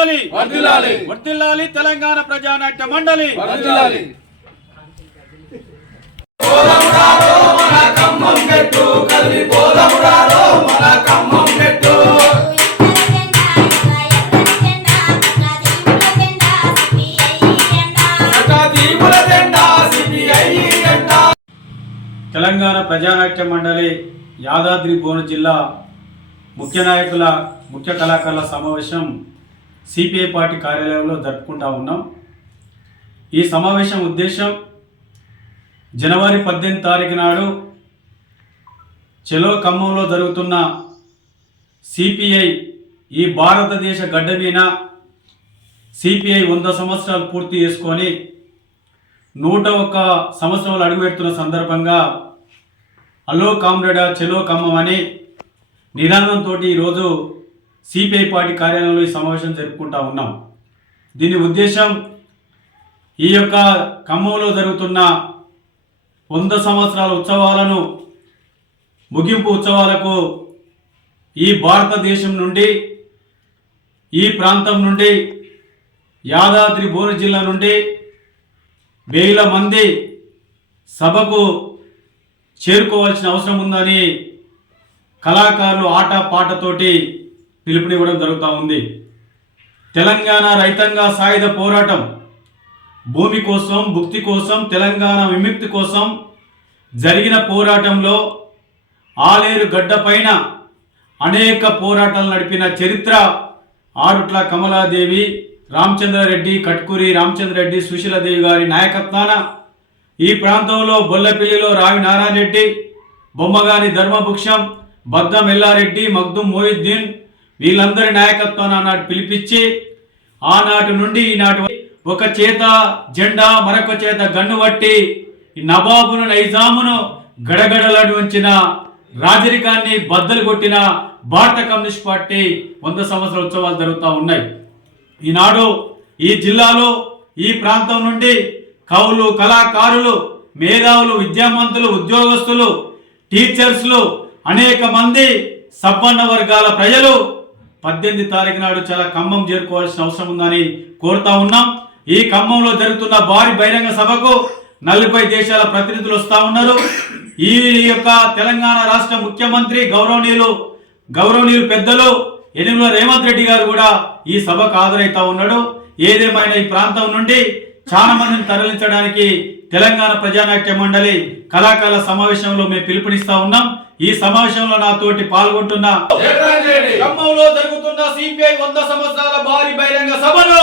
మండలి వర్ధిల్లాలి తెలంగాణ ప్రజానాట్య మండలి వర్ధిల్లాలి తెలంగాణ ప్రజానాట్య మండలి యాదాద్రి భువనగిరి జిల్లా ముఖ్య నాయకుల ముఖ్య కళాకారుల సమావేశం సిపిఐ పార్టీ కార్యాలయంలో జరుపుకుంటా ఉన్నాం। ఈ సమావేశం ఉద్దేశం జనవరి 18 తారీఖు నాడు చెలో ఖమ్మంలో జరుగుతున్న సిపిఐ ఈ భారతదేశ గడ్డ మీద సిపిఐ 100 సంవత్సరాలు పూర్తి చేసుకొని 101 సంవత్సరాలు అడుగుపెడుతున్న సందర్భంగా హలో కామ్రేడా చెలో ఖమ్మం అని నినాదంతో ఈరోజు సిపిఐ పార్టీ కార్యాలయంలో ఈ సమావేశం జరుపుకుంటా ఉన్నాం। దీని ఉద్దేశం ఈ యొక్క ఖమ్మంలో జరుగుతున్న 100 సంవత్సరాల ఉత్సవాలను ముగింపు ఉత్సవాలకు ఈ భారతదేశం నుండి ఈ ప్రాంతం నుండి యాదాద్రి భువనగిరి జిల్లా నుండి వేల మంది సభకు చేరుకోవాల్సిన అవసరం ఉందని కళాకారులు ఆట పాటతోటి పిలుపునివ్వడం జరుగుతూ ఉంది। తెలంగాణ రైతాంగ సాయుధ పోరాటం భూమి కోసం భుక్తి కోసం తెలంగాణ విముక్తి కోసం జరిగిన పోరాటంలో ఆలేరు గడ్డ పైన అనేక పోరాటాలు నడిపిన చరిత్ర ఆరుట్ల కమలాదేవి, రామచంద్రారెడ్డి, కట్కూరి రామచంద్రారెడ్డి, సుశీలాదేవి గారి నాయకత్వాన ఈ ప్రాంతంలో బొల్లపల్లిలో రావి నారాయణ రెడ్డి, బొమ్మగాని ధర్మభుక్షం, బద్దం ఎల్లారెడ్డి, మగ్దుం మొయిద్దీన్ వీళ్ళందరి నాయకత్వాన్ని ఆనాడు పిలిపించి ఆనాటి నుండి ఈనాటి ఒక చేత జెండా మరొక చేత గన్ను పట్టి నవాబును నైజామును గడగడలను ఉంచిన రాజరికాన్ని బద్దలు కొట్టిన భారత కమ్యూనిస్ట్ పార్టీ 100 సంవత్సరాల ఉత్సవాలు జరుగుతూ ఉన్నాయి। ఈనాడు ఈ జిల్లాలో ఈ ప్రాంతం నుండి కవులు, కళాకారులు, మేధావులు, విద్యావంతులు, ఉద్యోగస్తులు, టీచర్స్లు అనేక మంది సబ్బన్న వర్గాల ప్రజలు 18 తారీఖు నాడు చాలా ఖమ్మం చేరుకోవాల్సిన అవసరం ఉందని కోరుతా ఉన్నాం। ఈ ఖమ్మంలో జరుగుతున్న భారీ బహిరంగ సభకు 40 దేశాల ప్రతినిధులు వస్తూ ఉన్నారు। ఈ యొక్క తెలంగాణ రాష్ట్ర ముఖ్యమంత్రి గౌరవనీయులు పెద్దలు యనమల రేవంత్ రెడ్డి గారు కూడా ఈ సభకు హాజరైతా ఉన్నాడు। ఏదేమైనా ఈ ప్రాంతం నుండి చాలా మందిని తరలించడానికి తెలంగాణ ప్రజానాట్య మండలి కళాకారుల సమావేశంలో మేము పిలుపునిస్తా ఉన్నాం। ఈ సమావేశంలో నాతోటి పాల్గొంటున్న ఖమ్మంలో జరుగుతున్న సిపిఐ 100 సంవత్సరాల భారీ బహిరంగ సభను